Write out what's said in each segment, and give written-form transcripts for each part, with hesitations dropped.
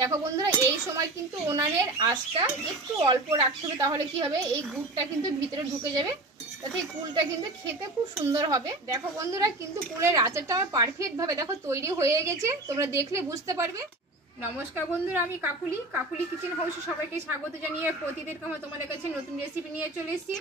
দেখো বন্ধুরা, এই সময় কিন্তু উনানের আঁচটা একটু অল্প রাখতে হবে, তাহলে কি হবে এই গুড়টা কিন্তু ভিতরে ঢুকে যাবে, তাতে কুলটা কিন্তু খেতে খুব সুন্দর হবে। দেখো বন্ধুরা, কিন্তু কুলের আচারটা আমার পারফেক্ট ভাবে দেখো তৈরি হয়ে গেছে, তোমরা দেখলে বুঝতে পারবে। নমস্কার বন্ধুরা, আমি কাকুলি কিচেন হাউসে সবাইকে স্বাগত জানিয়ে প্রতিদিন তোমাদের কাছে নতুন রেসিপি নিয়ে চলে এসেছি।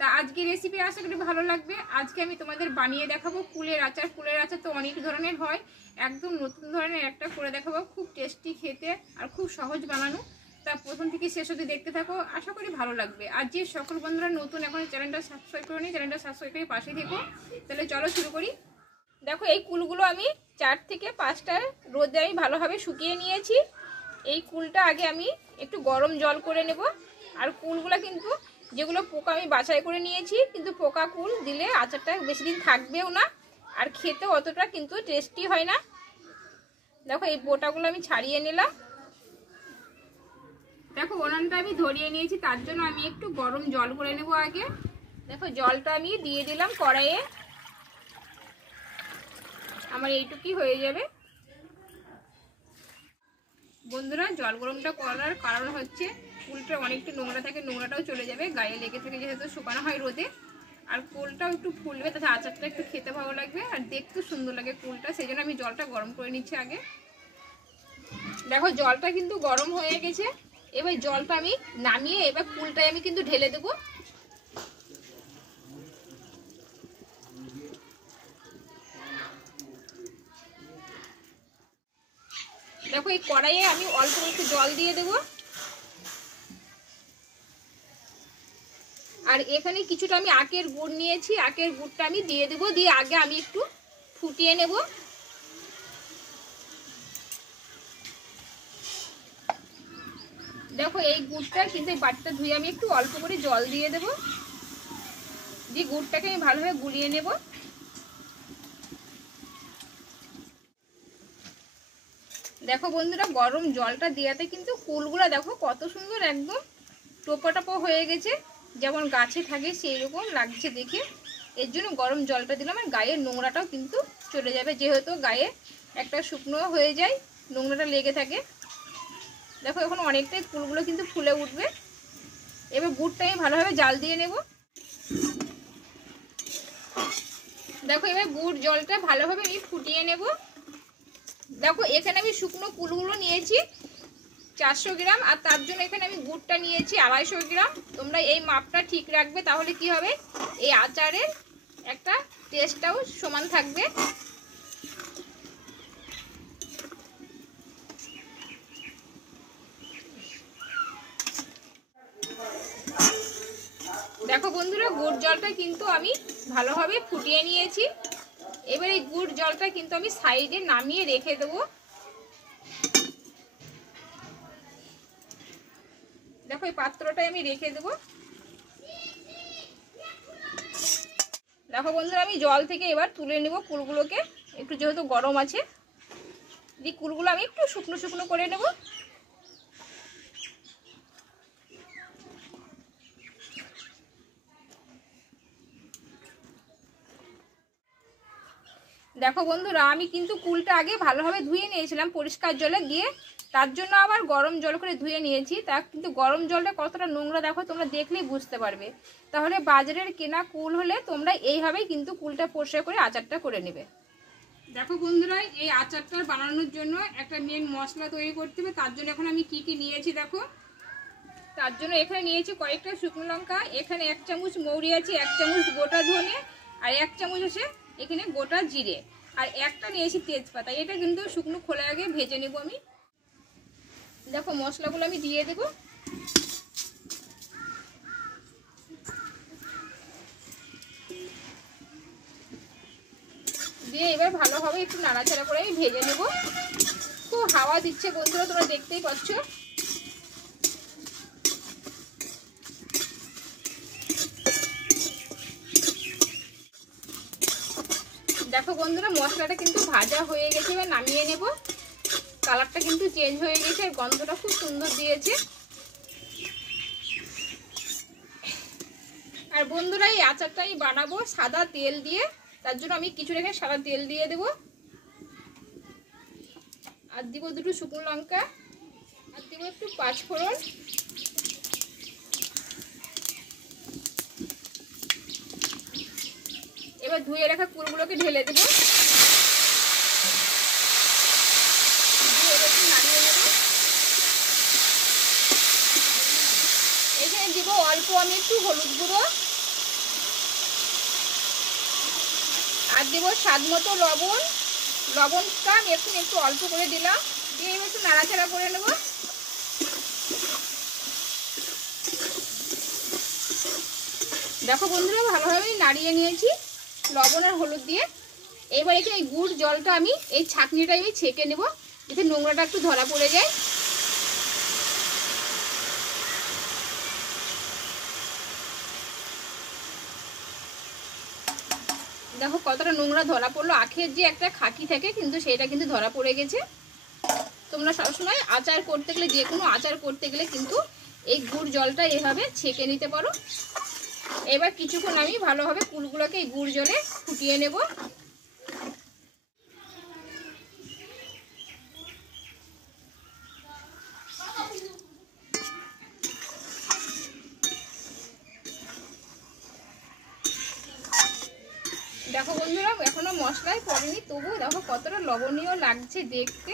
তা আজকে রেসিপি আশা করি ভালো লাগবে। আজকে আমি তোমাদের বানিয়ে দেখাবো কুলের আচার। কুলের আচার তো অনেক ধরনের হয়, একদম নতুন ধরনের একটা করে দেখাবো, খুব টেস্টি খেতে আর খুব সহজ বানানো। তা প্রথম থেকে শেষ অবধি দেখতে থাকো, আশা করি ভালো লাগবে। আর যে সকল বন্ধুরা নতুন এখন চ্যানেলটা সাবস্ক্রাইব করে নি, চ্যানেলটা সাবস্ক্রাইব করে পাশে থেকো। তাহলে চলো শুরু করি। দেখো এই কুলগুলো আমি 4 থেকে 5টা রোদে আমি ভালোভাবে শুকিয়ে নিয়েছি। এই কুলটা আগে আমি একটু গরম জল করে নেব। আর কুলগুলো কিন্তু যেগুলো পোকা আমি বাছাই করে নিয়েছি, কিন্তু পোকা কুল দিলে আচারটা বেশি দিন থাকবেও না আর খেতে অতটা কিন্তু টেস্টি হয় না। দেখো এই বোটাগুলো আমি ছাড়িয়ে নিলাম। দেখো উনানটা আমি ধরিয়ে নিয়েছি, তার জন্য আমি একটু গরম জল করে নেব আগে। দেখো জলটা আমি দিয়ে দিলাম কড়াইয়ে, আমার এইটুকুই হয়ে যাবে। বন্ধুরা, জল গরমটা করার কারণ হচ্ছে কুলটা অনেকটা নোংরা থাকে, নোংরাটাও চলে যাবে, গায়ে লেগে থাকে যেহেতু শুকানো হয় রোদে। আর কুলটাও একটু ফুলবে, তাতে আচারটা একটু খেতে ভালো লাগবে আর দেখতে সুন্দর লাগে কুলটা, সেই জন্য আমি জলটা গরম করে নিচ্ছি আগে। দেখো জলটা কিন্তু গরম হয়ে গেছে, এবার জলটা আমি নামিয়ে এবার কুলটায় আমি কিন্তু ঢেলে দেবো। দেখো এই কড়াইয়ে আমি অল্প একটু জল দিয়ে দেবো। আর এখানে কিছুটা আমি আখের গুড় নিয়েছি, আখের গুড়টা আমি দিয়ে দেবো, দিয়ে আগে আমি একটু ফুটিয়ে নেব। দেখো এই গুড়টা কিন্তু এই বাটিটা ধুয়ে আমি একটু অল্প করে জল দিয়ে দেবো, দিয়ে গুড়টাকে আমি ভালোভাবে গুলিয়ে নেব। দেখো বন্ধুরা, গরম জলটা দেওয়াতে কিন্তু কুলগুলো দেখো কত সুন্দর একদম টোপা টোপা হয়ে গেছে, যেমন গাছে থাকে সেই রকম লাগছে দেখে। এর জন্য গরম জলটা দিলাম, আর গায়ের নোংরাটাও কিন্তু চলে যাবে, যেহেতু গায়ে একটা শুকনো হয়ে যায়, নোংরাটা লেগে থাকে। দেখো এখন অনেকটাই কুলগুলো কিন্তু ফুলে উঠবে। এবার গুড়টা আমি ভালোভাবে জাল দিয়ে নেব। দেখো এবার গুড় জলটা ভালোভাবে আমি ফুটিয়ে নেব। দেখো এখানে আমি শুকনো কুলগুলো নিয়েছি 400 গ্রাম, আর তার জন্য এখানে আমি গুড়টা নিয়েছি 250 গ্রাম। তোমরা এই মাপটা ঠিক রাখবে, তাহলে কি হবে এই আচারের একটা টেস্টটাও সমান থাকবে। দেখো বন্ধুরা, গুড় জলটা কিন্তু আমি ভালোভাবে ফুটিয়ে নিয়েছি। এবার এই গুড় জলটা কিন্তু আমি সাইডে নামিয়ে রেখে দেবো। দেখো এই পাত্রটাই আমি রেখে দেবো। দেখো বন্ধুরা, আমি জল থেকে এবার তুলে নেব কুলগুলোকে, একটু যেহেতু গরম আছে, দিয়ে কুলগুলো আমি একটু শুকনো শুকনো করে নেব। দেখো বন্ধুরা, আমি কিন্তু কুলটা আগে ভালোভাবে ধুয়ে নিয়েছিলাম পরিষ্কার জলে দিয়ে, তার জন্য আবার গরম জল করে ধুয়ে নিয়েছি। তা কিন্তু গরম জলটা কতটা নোংরা দেখো তোমরা দেখলেই বুঝতে পারবে। তাহলে বাজারের কেনা কুল হলে তোমরা এইভাবেই কিন্তু কুলটা পরিষ্কার করে আচারটা করে নেবে। দেখো বন্ধুরা, এই আচারটা বানানোর জন্য একটা মেন মশলা তৈরি করতে হবে, তার জন্য এখন আমি কি কি নিয়েছি দেখো। তার জন্য এখানে নিয়েছি কয়েকটা শুকনো লঙ্কা, এখানে 1 চামচ মৌরি আছে, 1 চামচ গোটা ধনে, আর 1 চামচ আছে এখানে গোটা জিরে, আর একটা নিয়েছি তেজপাতা। এটা কিন্তু শুকনো খোলা আগে ভেজে নেব আমি। দেখো মশলাগুলো আমি দিয়ে দেব। দিয়ে এবার ভালোভাবে একটু নাড়াচাড়া করে আমি ভেজে নেব। খুব হাওয়া দিচ্ছে বন্ধুরা, তোমরা দেখতেই পাচ্ছ। দেখো বন্ধুরা, মশলাটা কিন্তু ভাজা হয়ে গেছে, এবার নামিয়ে নেব। কালারটা কিন্তু চেঞ্জ হয়ে গেছে আর গন্ধটা খুব সুন্দর দিয়েছে। আর বন্ধুরা, এই আচারটা আমি বানাবো সাদা তেল দিয়ে, তার জন্য আমি কিছু রেখে সাদা তেল দিয়ে দেব, আর দিব 2টো শুকনো লঙ্কা। আর দেবো একটু পাঁচফোড়ন, এবার ধুয়ে রাখা কুলগুলোকে ঢেলে দেবো, নাড়িয়ে নেব। এখানে দিব অল্প আমি একটু হলুদ গুঁড়ো, আর দেবো স্বাদ মতো লবণ। লবণটা আমি একটু অল্প করে দিলাম, দিয়ে এবার একটু নাড়াচাড়া করে নেব। দেখো বন্ধুরা, ভালোভাবে নাড়িয়ে নিয়েছি লবণ আর হলুদ দিয়ে। এবার এখানে এই গুড় জলটা আমি এই ছাঁকনিটা আমি ছেঁকে নেব, যাতে নোংরাটা একটু ধরা পড়ে যায়। দেখো কতটা নোংরা ধরা পড়লো, আখের যে একটা খাকি থাকে কিন্তু সেটা কিন্তু ধরা পড়ে গেছে। তোমরা সবসময় আচার করতে গেলে, যে কোনো আচার করতে গেলে কিন্তু এই গুড় জলটা এভাবে ছেঁকে নিতে পারো। এবার কিছুক্ষণ আমি ভালোভাবে কুলগুলোকে এই গুড় জলে ফুটিয়ে নেব। দেখো বন্ধুরা, এখনো মশলায় পড়েনি, তবু দেখো কতটা লবণীয় লাগছে দেখতে।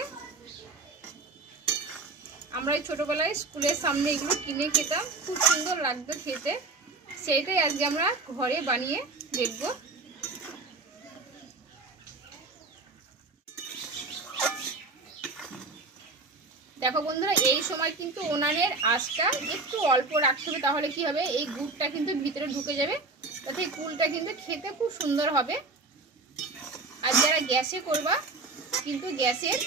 আমরা এই ছোটবেলায় স্কুলের সামনে এগুলো কিনে খেতাম, খুব সুন্দর লাগতো খেতে। সেইটাই আজকে আমরা ঘরে বানিয়ে দেখব। দেখো বন্ধুরা, এই সময় কিন্তু উনানের আঁচটা একটু অল্প রাখতে হবে, তাহলে কি হবে, এই গুড়টা কিন্তু ভিতরে ঢুকে যাবে, তাতে কুলটা কিন্তু খেতে খুব সুন্দর হবে। আর যারা গ্যাসে করবা, কিন্তু গ্যাসের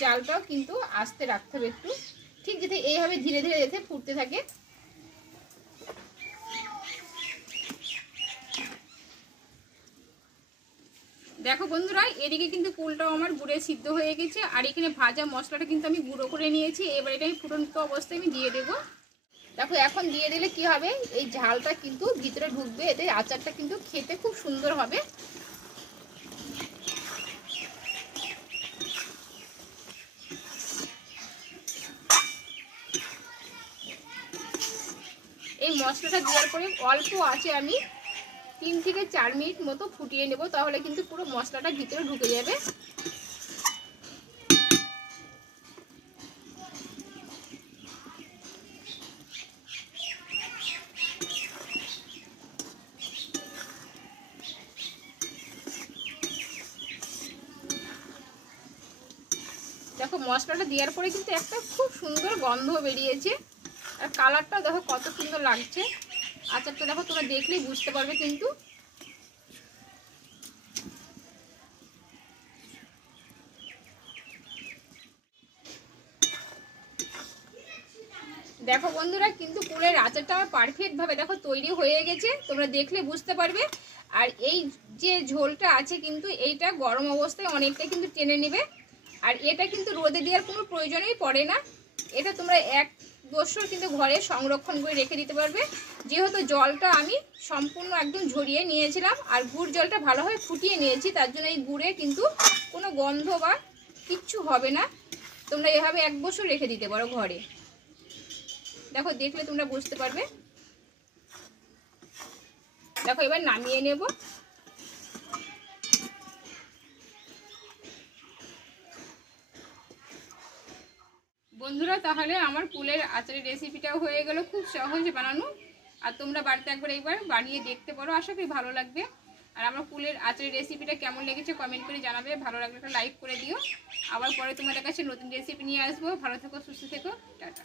জালটাও কিন্তু আস্তে রাখতে হবে একটু, ঠিক যাতে এইভাবে ধীরে ধীরে যাতে ফুটতে থাকে। দেখো বন্ধুরা, এদিকে কিন্তু কুলটাও আমার গুড়ে সিদ্ধ হয়ে গেছে, আর এখানে ভাজা মশলাটা কিন্তু আমি গুঁড়ো করে নিয়েছি। এবার এটা আমি ফুটন্ত অবস্থায় আমি দিয়ে দেবো। দেখো এখন দিয়ে দিলে কি হবে, এই ঝালটা কিন্তু ভিতরে ঢুকবে, এতে আচারটা কিন্তু খেতে খুব সুন্দর হবে। এই মশলাটা দেওয়ার পরে অল্প আছে আমি 3 থেকে 4 মিনিট মতো ফুটিয়ে নেব, তাহলে কিন্তু পুরো মশলাটা ভিতরে ঢুকে যাবে। দেখো মশলাটা দেওয়ার পরে কিন্তু একটা খুব সুন্দর গন্ধ বেরিয়েছে, আর কালারটা দেখো কত সুন্দর লাগছে। আচারটা দেখো তোমরা দেখলেই বুঝতে পারবে কিন্তু। দেখো বন্ধুরা, কিন্তু কুলের আচারটা আমার পারফেক্ট ভাবে দেখো তৈরি হয়ে গেছে, তোমরা দেখলে বুঝতে পারবে। আর এই যে ঝোলটা আছে কিন্তু এইটা গরম অবস্থায় অনেকটা কিন্তু টেনে নেবে, আর এটা কিন্তু রোদে দেওয়ার কোনো প্রয়োজনই পড়ে না। এটা তোমরা 1 বছর কিন্তু ঘরে সংরক্ষণ করে রেখে দিতে পারবে, যেহেতু জলটা আমি সম্পূর্ণ একদম ঝরিয়ে নিয়েছিলাম, আর গুড় জলটা ভালোভাবে ফুটিয়ে নিয়েছি, তার জন্য এই গুড়ে কিন্তু কোনো গন্ধ বা কিচ্ছু হবে না। তোমরা এভাবে 1 বছর রেখে দিতে পারো ঘরে। দেখো দেখলে তোমরা বুঝতে পারবে। দেখো এবার নামিয়ে নেব। বন্ধুরা, তাহলে আমার কুলের আচারের রেসিপিটাও হয়ে গেল, খুব সহজে বানানো। আর তোমরা বাড়িতে একবার বানিয়ে দেখতে পারো, আশা করি ভালো লাগবে। আর আমার কুলের আচারের রেসিপিটা কেমন লেগেছে কমেন্ট করে জানাবে, ভালো লাগলে একটা লাইক করে দিও। আবার পরে তোমাদের কাছে নতুন রেসিপি নিয়ে আসবো। ভালো থেকো, সুস্থ থেকো, টাটা।